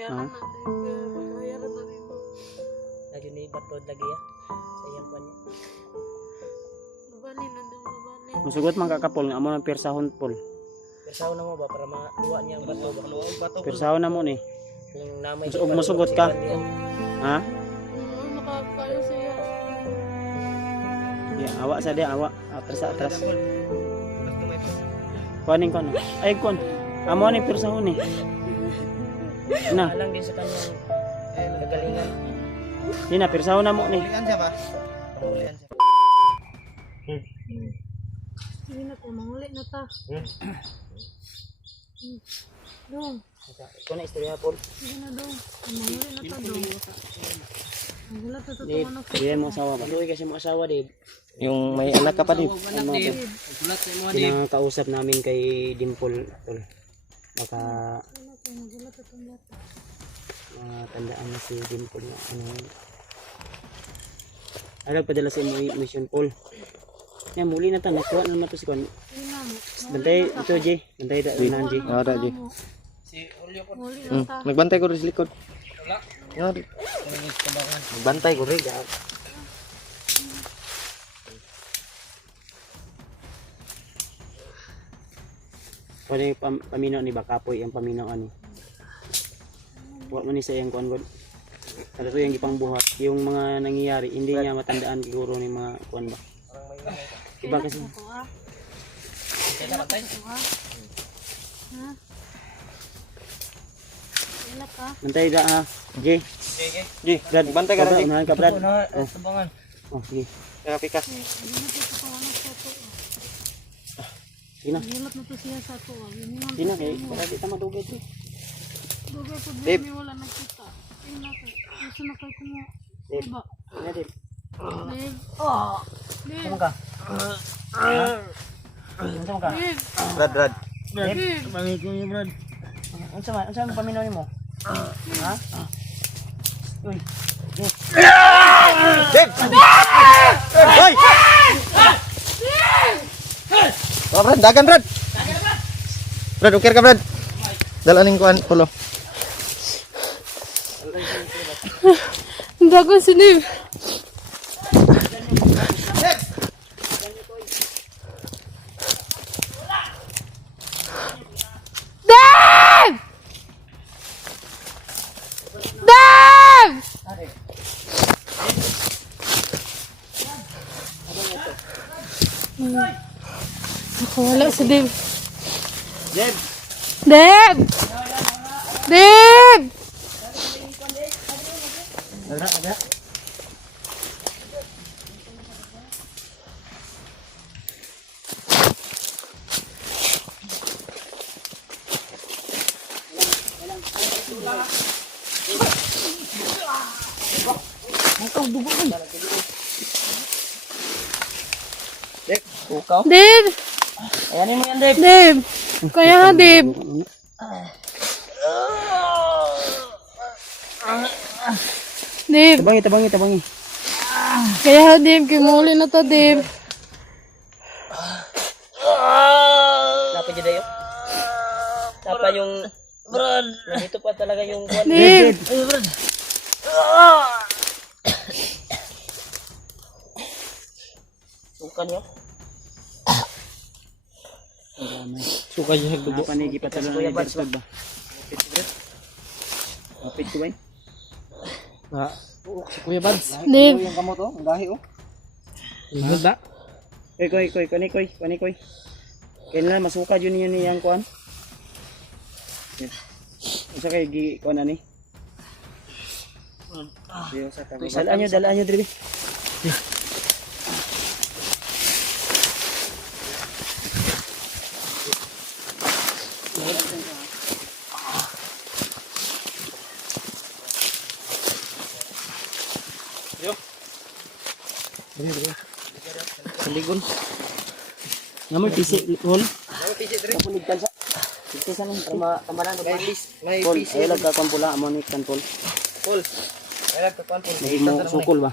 bayaran na din. Bayaran na din. Lagi ni batod lagi ya. Sa iyang kwan niya. Babali na daw, babali. Musugot man kakapol nga amo ng pirsahon pol. Persaw na mo ba para maluwa niya ang bato ba? Bato. Pirsahon na mo ni. Kung namay Ug musugot ka. Ha? Oo, makakayo siya. Ya, awa sa dia, awa. Atras. Kuaning kon. Ay kon. Amo ni pirsahon ni. Na, Alang din sa kanyang kagalingan. di na pirsahon na mo ni. Ulian siya ba? Ulian siya. Sige na po, manguli na ta. Dong, Ito na istorya pol. sige na dong. Manguli na ta dong. Ang gulat na Dave, tutuman ako. diyan mo asawa ba? Luoy kasi mo asawa Dave. Yung may anak ka pa din. Ano to? Pinakausap namin kay Dimple tol. Baka Nagulat na itong bata. tandaan na si Dimple na ano. Ay nagpadala sa mission Paul. Yan muli na ta nakuha na naman to si Kon. Sige na mo. Bantay ito J. Bantay da nan J. Ada J. Muli na ta. Nagbantay ko rin sa likod. Wala. Nagbantay ko rin. Pwede paminaw ni Bakapoy ang paminaw ani. Huwag mo ni sa iyang kuan god. Ano to yung ipang buhat. Yung mga nangyayari hindi niya matandaan siguro ni mga kuan ba. Iba kasi. Ito ah. Ito ah. Ha? Ilat ah. Bantay da ha. J. J, Brad, bantay ka rin. Unahan ka Brad. Sabangan. Oh sige. Kaya pikas. Hindi na ito sa anak sa to. Sige na. Ilat na to siya sa to. Sige na kay para di ta madugay to. Dugay po Dave. may wala nakita. Ay nako. Gusto na kayo kumo. Dave. Diba? Ina din. Dave. Dave. Ano ka? Ano ka? Dave. Brad. Dave. Bangi ko ni Brad. Unsa man paminaw nimo? Ha? Uy. Dave! Hoy! Oh, Brad, dagan Brad. Brad, okay ka Brad. Dalaning kuan pulo. Dagon si Dave. Dave! Dave! Ako wala si Dave. Dave. Dave! Dave! Ada. Ukaw. Dave! Ayanin mo yan Dave. Dave! Kaya nga Dave. Dave! Tabangi. Kaya nga Dave, kimuli na to Dave. Dapat dyan dayo. Dapat yung Brad. Nandito pa talaga yung kwan. Dave! Ay Brad. Sukan niyo. Suka siya sa dugo. Panigi pa talaga Kuya ng Bads ba? ba? Kapit ko ba? Si Kuya Bads. Dave! Yung kamot oh, ang gahi oh. Ingod ba? Koy. Kailan masuka yun niya niyang kuan? Isa kay gi kuan ani? Diyo sa tabi. Dalaan nyo dribi. Saligon. Namoy pisi hol. May pisi dre. Kapulig kan sa. Pisi sa nang Tamanan ko May pa. pisi. May Pol, pisi. ay lag ka pula amo ni kan pol. Pol. Ay nagkakuan pol. Naging mo sukol ba?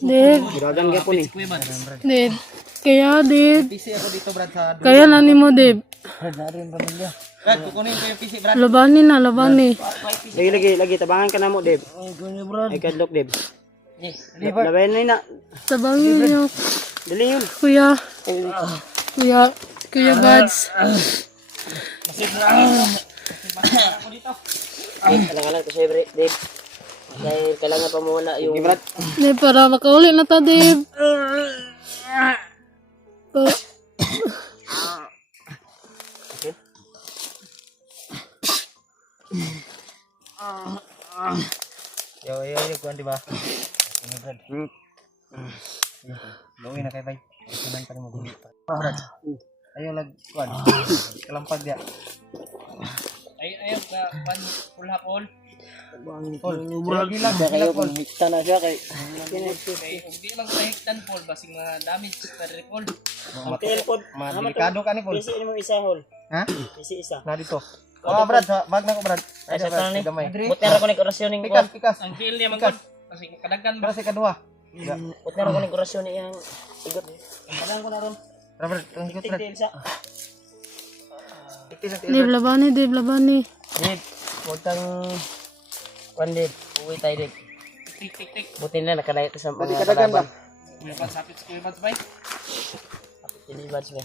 Dave! Giragan gyapon ni. Dave! Kaya, Dib. PC ako dito, Brad, sa Kaya na ni mo, Dib. Brad, kukunin ko yung PC, Brad. Labanin na, labanin. Lagi, tabangan ka na mo, Deb. Ay, kadlok, Deb. Labayan na na. Tabangin niyo. Dali yun. Kuya. Kuya Bads. Kailangan ko siya, Dave. Dahil kailangan pa mawala yung... Dib, para makauli na ta, Dib. Yo, kuan di ba? Ini, Brad. Gawin na kay bay. Kunan pa ni mo dili pa. Brad. Ayo kuan. Kalampag dia. Ayaw ka, pulhapol. Gilag pol. Hikta na siya kay... Hindi lang sa hektan, Paul. Basing mga damage sa recall. Delikado ka ni pol. Pisi mo isa, Hol. Ha? Pisi isa. Na dito. Oh, Brad, bag na ko, Brad. Ay, sa tanong ni. Gamay. Butera ko ni orasyon ng Pikas. Ang feel niya magod. Kasi kadagan ba? Brad, sa kadua. Butera ko ni orasyon niyang igot. Kailangan ko na ron. Brad, ang ikot, Brad. Tigil siya. Dib, labani, Dib, labani. Dave, huwag kang... Kwan, Dave. Uwi tayo, Dave. Tik. Buti na, nakalayo ito sa mga Kadagan ba? kalaban. Sapit sa kuya Bads, bay. Sapit sa Bads, bay.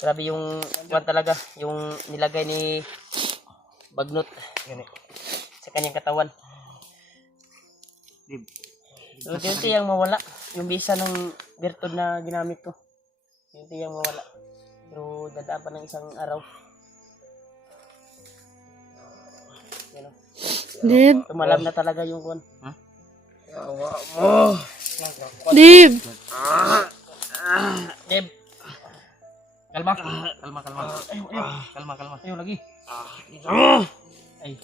Grabe yung kwan talaga, yung nilagay ni Bagnot. Ganun. Sa kanyang katawan. So, yun tiyang mawala. Yung bisa ng Bertod na ginamit ko. Yun tiyang mawala. Pero dadaan pa ng isang araw. Yan o. Dib, Tumalab na talaga yung kwan. Dib. Deb. Kalma. Kalma. Ayaw lagi. Ay.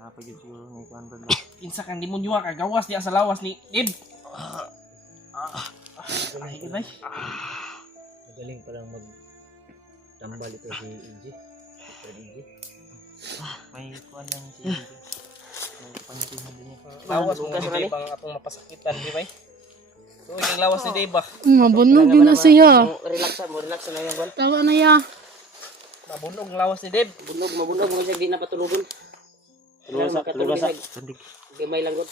Napagyo siguro ni kuan, Brad. Kinsa kang demonyo ka gawas diya sa lawas ni Deb. Ay, ay. Magaling palang mag-tambal ito si EJ. May kuan lang si Brad. May pangitihan din niya. Lawas mo kasi Deb ang akong mapasakitan, di ba? So, yung lawas ni Deb ba? Mabunog yun na siya. Relax na yung kwan. Tawa na ya. Mabunog ang lawas ni Deb. Mabunog mo siya di na patulugon. Tulog sa. Sandig. Gamay lang gud.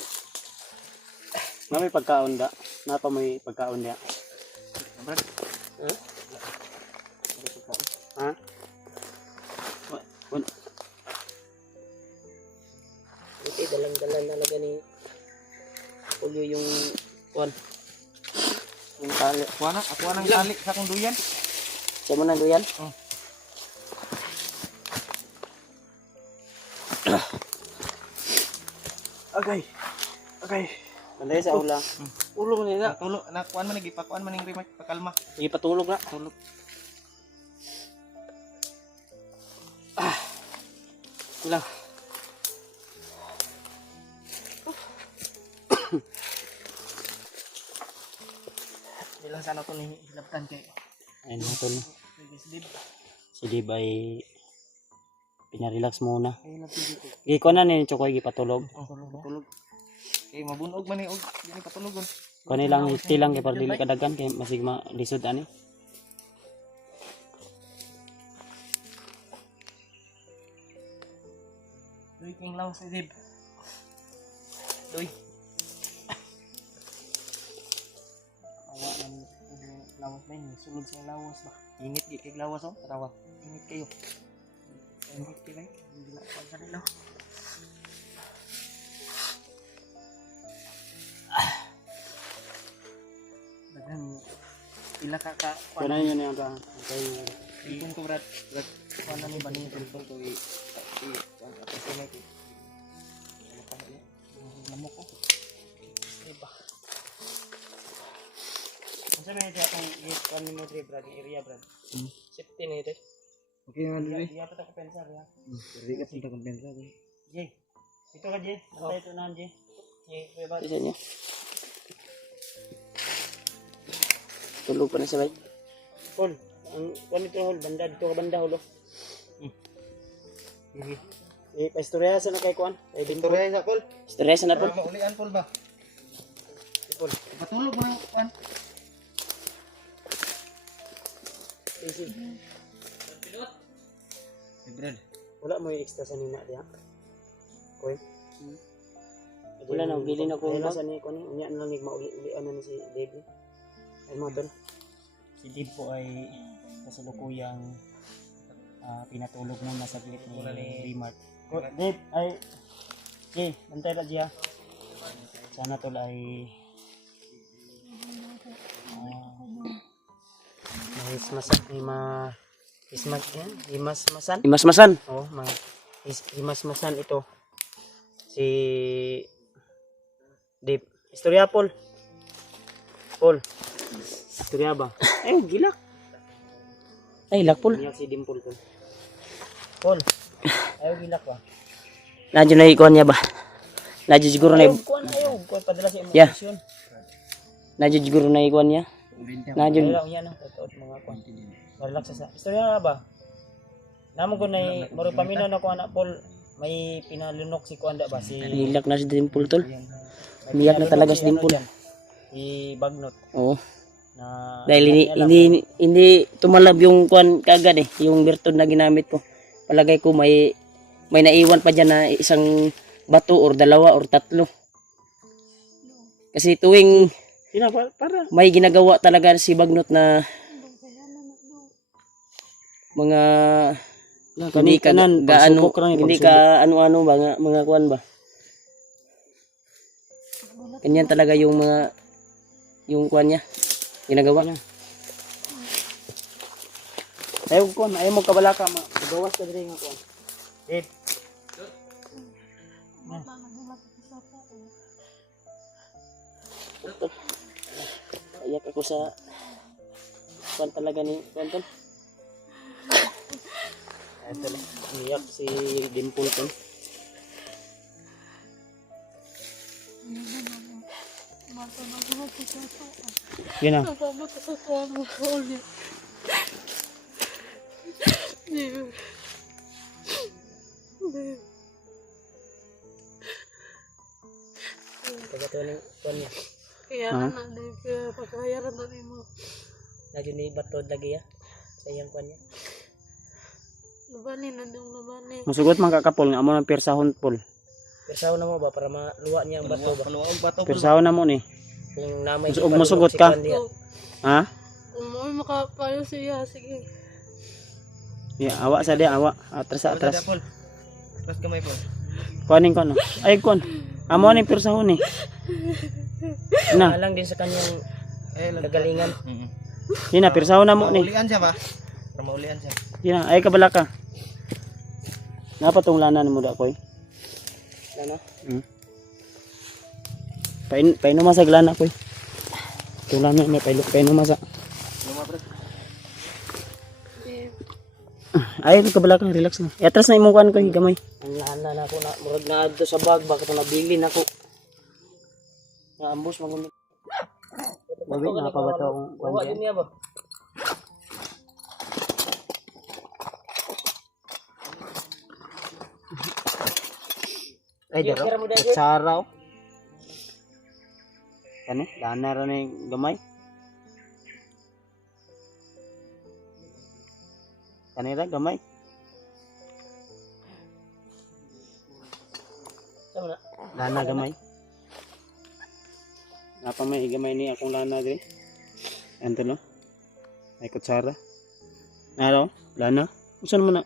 Na may pagkaon da. Napa may pagkaon niya. Brad. Ha? Buti dalang-dalang talaga ni Julio yung kwan. Yung tali. Ako nang tali sa kong duyan. Siya mo nang duyan? Okay. Banday sa ula. Ulo man nila. Tulo na kuan man gipakuan man ning remote pakalma. Sige patulog na. Tulog. Ulang. Bilang sana ko ni hilabtan kay Ayun na ito no. Deb. Si Dib ay pinarelax muna. Giko na ni Chokoy gipatulog. Tulog. Kay mabunog man ni og dili patulogon. Kani lang tilang kay para dili kadagan kay masigma lisod ani. Doy king lawas ni Deb. Doy. Awa man lawas na yun. Sulod sa lawas ba? Init di kay lawas oh. Tawa. Init kayo. Init kay hindi na pa kanila. Dagan pila ka Kana yun yung ka. Okay. Ikon ko, Brad. kuan ni bani Tulog ko kasi may lamok ko. Diba? Unsa may ito atong kuan ni mo dre Brad area Brad. Safety ni ito. Okay nga dili. Iya pa ta ko pensar ya. Dili ka punta kong pensa ko. Jay. Ito ka Jay. Antay ito na Jay. Ye, ba? Isa niya. Tulog pa na sa bay. Hol. Ang kuan ito hol banda dito ka banda hol. Paistorya sa na kay kuan. Ay Pinturya sa kol. Stress na po. Para maulian pol ba? Hol. Tulog mo yung kwan. Easy. Brad. Wala mo yung extra sa nina diya. Koy. Wala na, bili na ko. Ayun na sa ni ko ni. Unya na lang mauli-uli ano ni si Dave. Ay mo tol. Si Dave po ay kasalukuyang pinatulog muna saglit ni Remark. Dave, ay... Okay, bantay pa siya. Sana tol ay... Himasmasan. Imas-masan. Oh, himasmasan ito. Si Dave. Istorya Paul. Paul. Istorya ba? Ay, gilak. Ay, lakpol. Niya si Dimple ko. Paul, ayaw gilak ba? Nadyo na ikuan niya ba? Nadyo siguro na Ayaw, kuhan padala sa imong Yeah. posisyon. Nadyo siguro na ikuan niya. Nadyo. Ayaw yan ang totoo mga kuhan. Relax sa istorya nga ba? Namo ko na moro paminaw na ko anak Paul, may pinalunok si kuanda ba si Nilak na si Dimple tol. May Umiyak na pinalunok talaga si ano Dimple. dyan, si Bagnot Oo. na Dahil alam hindi tumalab yung kuan kagad eh, yung bertod na ginamit ko. Palagay ko may naiwan pa diyan na isang bato or dalawa or tatlo. Kasi tuwing Para. may ginagawa talaga si Bagnot na mga hindi ka gaano, hindi ka ano-ano ba mga kuan ba. Ganyan talaga yung kuan niya ginagawa niya. Ayaw mo kabalaka magawas ka diri nga kuan. Iyak ako sa kuan talaga ni kuan tol. Ito na. Iyak si Dimple ko. Yun na. Pagkataon ng kuan niya. Kaya na pagkayaran na rin mo. Nadyo ni batod lagi ya. Sa iyang kuan niya. Labanin na yung labanin. Musugot man kakapol nga amo ng pirsahon Pol. Persaw na mo ba para maluwa niya ang bato ba? Pirsahon na mo ni. Kung namay Ug musugot ka? Ha? Umuwi makapayo siya. Sige. Ya, awa sa dia, awa. Atras atras. Atras kamay po. Kuanin ko no. Ay kon. Amo ni pirsahon ni. Na, Alang din sa kanyang kagalingan. yun na pirsahon na mo ni. Maulian siya ba? Para maulian siya. Yun na, ay kabalaka. Napa tong lana mo da koy? Ano? Paino masag lana koy. Tong lana may paino masa. Ay kabalaka, relax na. Atras na imong kuan koy gamay. Ang lana na ako na murag na adto sa bag baka to nabili na ko. Na ambos magunit. Bawi na pa ba tong kuan Kuha diyan? din niya ba? Ay daro. Kira mo dahil. Saraw. Kani, lana ra ni gamay. Kanira gamay. Sama na. Lana gamay. Napa may gamay ni akong lana diri. Anto no? Ay kutsara. Ano? Lana? Usan mo na?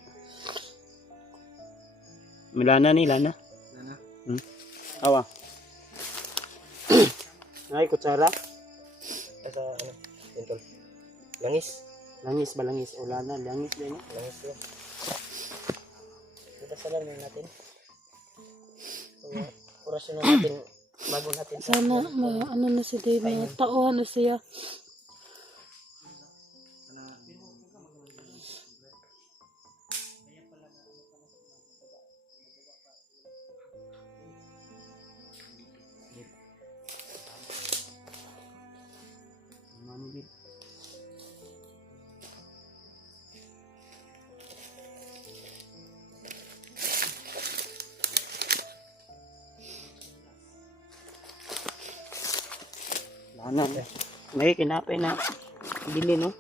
May lana ni lana. Awa. Ay kutsara. Sa ano? Tintol. Langis. Langis ba langis? O lana, langis din. Langis yun. Kita sa lang natin. Orasyon na natin bago natin. Sana ano na si Dave na tauhan na siya. Ano? May kinapay na bili, no?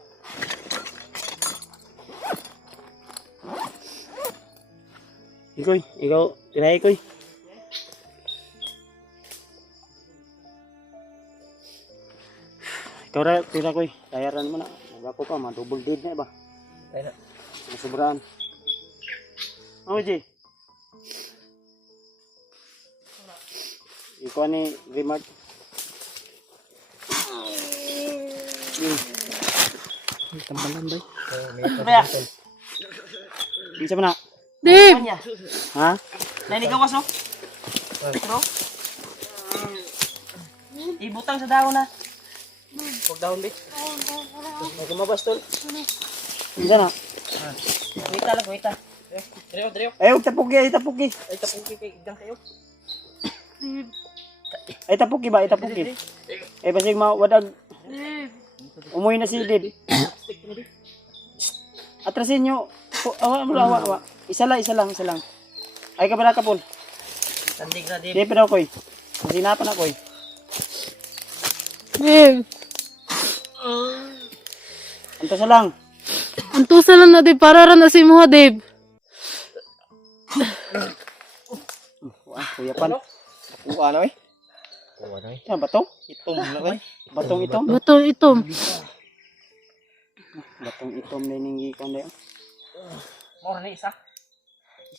Ikaw, tirahay koy. Ikaw ra, tira koy. Tayaran mo na. Nagako pa, double dead na ba? Kaya na. Masubrahan. Ano, Jay? Ikaw ni Remark. Tambalan ba? Bisa mo na? Dave! Kanya. Ha? Nainigawas no? Bro? Ibutang sa dahon na. Huwag dahon, be. May kumabas, tol. Bisa na? Wait lang, wait lang. Drio. Ay, huwag tapuki, ay tapuki. Ay, tapong kikigdang kayo. Ay tapuki ba, ay tapuki. Ay basig mawadag. Umuwi na si Dib. Atrasin nyo. Awa. Isa lang. Ay ka ba nakapon? Sandig na, Dave. Di pa daw koy. Masinapan ako eh. Dave! Anto sa lang. Antusa lang na, Dave. Para rin na si mo, Dave. Wah, kuyapan. Ano eh? Yan, batong? Itom na ba? Batong itom? Bato itom. Batong itom na yung gikan na yun. Mora na isa.